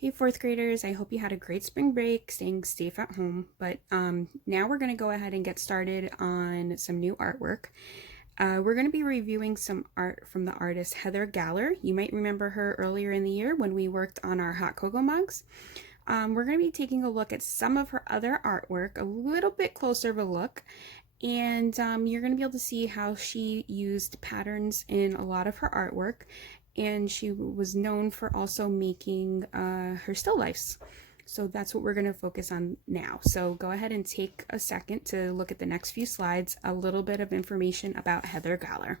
Hey, fourth graders, I hope you had a great spring break, staying safe at home. But now we're going to go ahead and get started on some new artwork. We're going to be reviewing some art from the artist Heather Galler. You might remember her earlier in the year when we worked on our hot cocoa mugs. We're going to be taking a look at some of her other artwork, a little bit closer of a look. And you're going to be able to see how she used patterns in a lot of her artwork, and she was known for also making her still lifes. So that's what we're going to focus on now. So go ahead and take a second to look at the next few slides, a little bit of information about Heather Galler.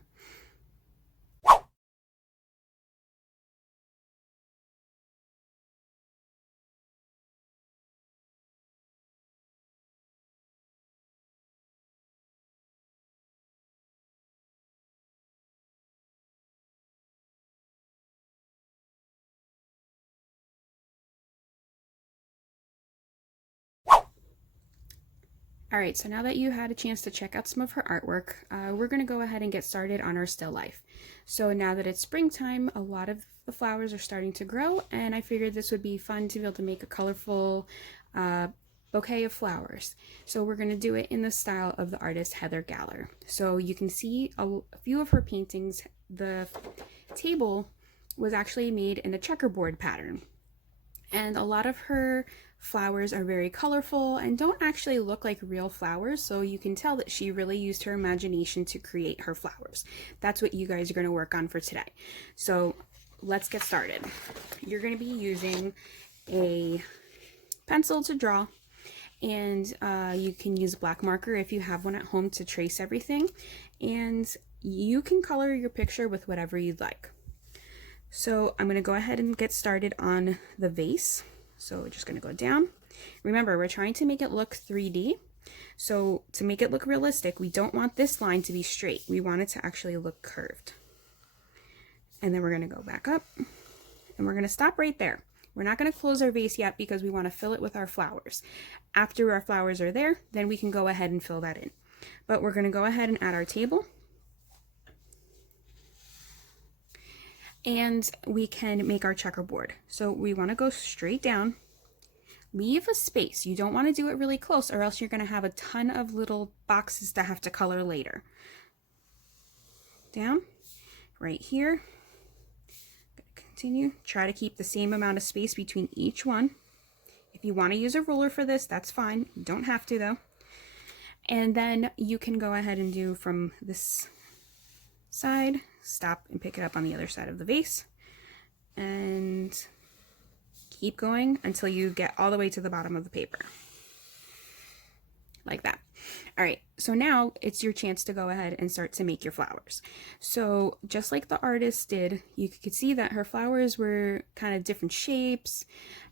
All right, so now that you had a chance to check out some of her artwork, we're going to go ahead and get started on her still life. So now that it's springtime, a lot of the flowers are starting to grow, and I figured this would be fun to be able to make a colorful bouquet of flowers. So we're going to do it in the style of the artist Heather Galler. So you can see a few of her paintings. The table was actually made in a checkerboard pattern, and a lot of her flowers are very colorful and don't actually look like real flowers, so you can tell that she really used her imagination to create her flowers. That's what you guys are going to work on for today. So let's get started. You're going to be using a pencil to draw, and you can use a black marker if you have one at home to trace everything, and you can color your picture with whatever you'd like. So I'm going to go ahead and get started on the vase. So we're just going to go down. Remember, we're trying to make it look 3D. So to make it look realistic, we don't want this line to be straight. We want it to actually look curved. And then we're going to go back up, and we're going to stop right there. We're not going to close our vase yet because we want to fill it with our flowers. After our flowers are there, then we can go ahead and fill that in. But we're going to go ahead and add our table. And we can make our checkerboard. So we want to go straight down, leave a space. You don't want to do it really close, or else you're going to have a ton of little boxes to have to color later. Down, right here. Continue. Try to keep the same amount of space between each one. If you want to use a ruler for this, that's fine. You don't have to though. And then you can go ahead and do from this side, stop and pick it up on the other side of the vase, and keep going until you get all the way to the bottom of the paper, like that. All right, so now it's your chance to go ahead and start to make your flowers. So just like the artist did, you could see that her flowers were kind of different shapes,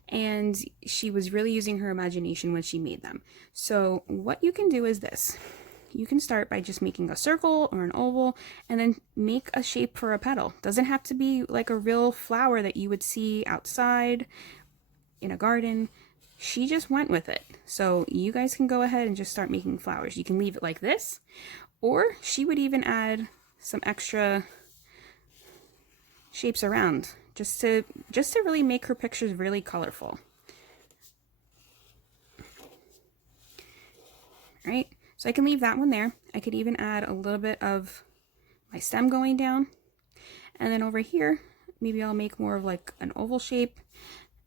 and she was really using her imagination when she made them. So what you can do is this. You can start by just making a circle or an oval, and then make a shape for a petal. Doesn't have to be like a real flower that you would see outside in a garden. She just went with it. So you guys can go ahead and just start making flowers. You can leave it like this, or she would even add some extra shapes around just to really make her pictures really colorful. All right. So I can leave that one there. I could even add a little bit of my stem going down. And then over here, maybe I'll make more of like an oval shape.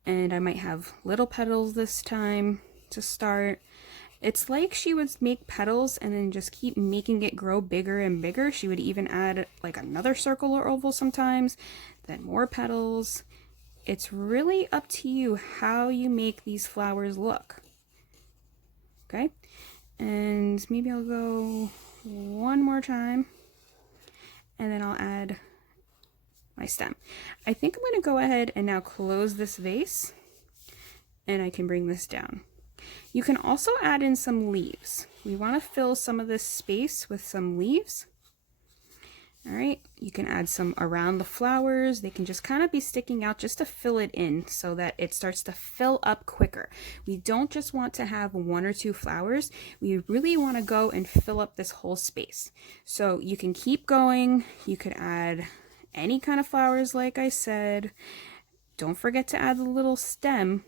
And I might have little petals this time to start. It's like she would make petals and then just keep making it grow bigger and bigger. She would even add like another circle or oval sometimes, then more petals. It's really up to you how you make these flowers look. Okay? And maybe I'll go one more time, and then I'll add my stem. I think I'm going to go ahead and now close this vase, and I can bring this down. You can also add in some leaves. We want to fill some of this space with some leaves. All right, you can add some around the flowers. They can just kind of be sticking out just to fill it in so that it starts to fill up quicker. We don't just want to have one or two flowers. We really want to go and fill up this whole space. So you can keep going. You could add any kind of flowers, like I said. don't forget to add the little stem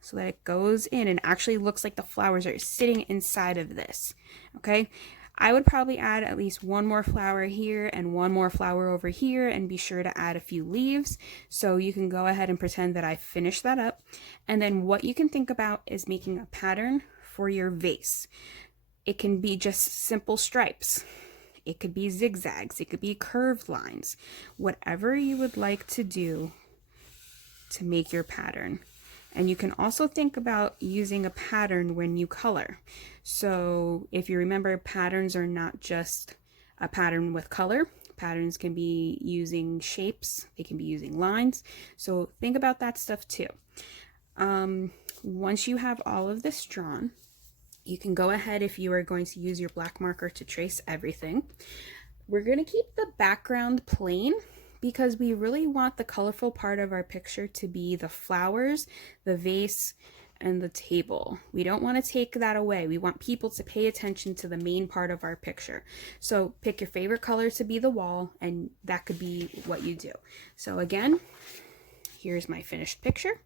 so that it goes in and actually looks like the flowers are sitting inside of this. Okay, I would probably add at least one more flower here and one more flower over here, and be sure to add a few leaves. So you can go ahead and pretend that I finished that up. And then what you can think about is making a pattern for your vase. It can be just simple stripes. It could be zigzags. It could be curved lines. Whatever you would like to do to make your pattern. And you can also think about using a pattern when you color. So if you remember, patterns are not just a pattern with color. Patterns can be using shapes. They can be using lines. So think about that stuff too. Once you have all of this drawn, you can go ahead, if you are going to use your black marker, to trace everything. We're going to keep the background plain because we really want the colorful part of our picture to be the flowers, the vase, and the table. We don't want to take that away. We want people to pay attention to the main part of our picture. So pick your favorite color to be the wall, and that could be what you do. So again, here's my finished picture.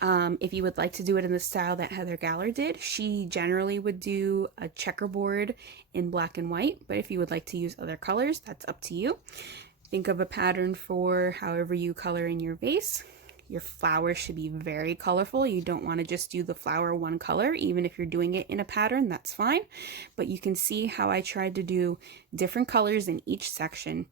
If you would like to do it in the style that Heather Galler did, she generally would do a checkerboard in black and white, but if you would like to use other colors, that's up to you. Think of a pattern for however you color in your vase. Your flowers should be very colorful. You don't want to just do the flower one color. Even if you're doing it in a pattern, that's fine. But you can see how I tried to do different colors in each section.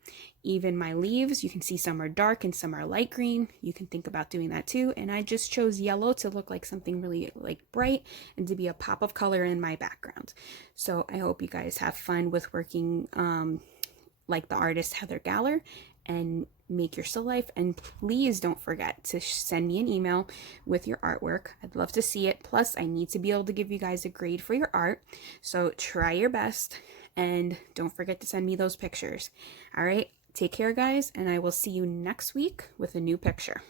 Even my leaves, you can see some are dark and some are light green. You can think about doing that too. And I just chose yellow to look like something really like bright and to be a pop of color in my background. So I hope you guys have fun with working like the artist Heather Galler, and make your still life. And please don't forget to send me an email with your artwork. I'd love to see it. Plus, I need to be able to give you guys a grade for your art. So try your best and don't forget to send me those pictures. All right, take care, guys, and I will see you next week with a new picture.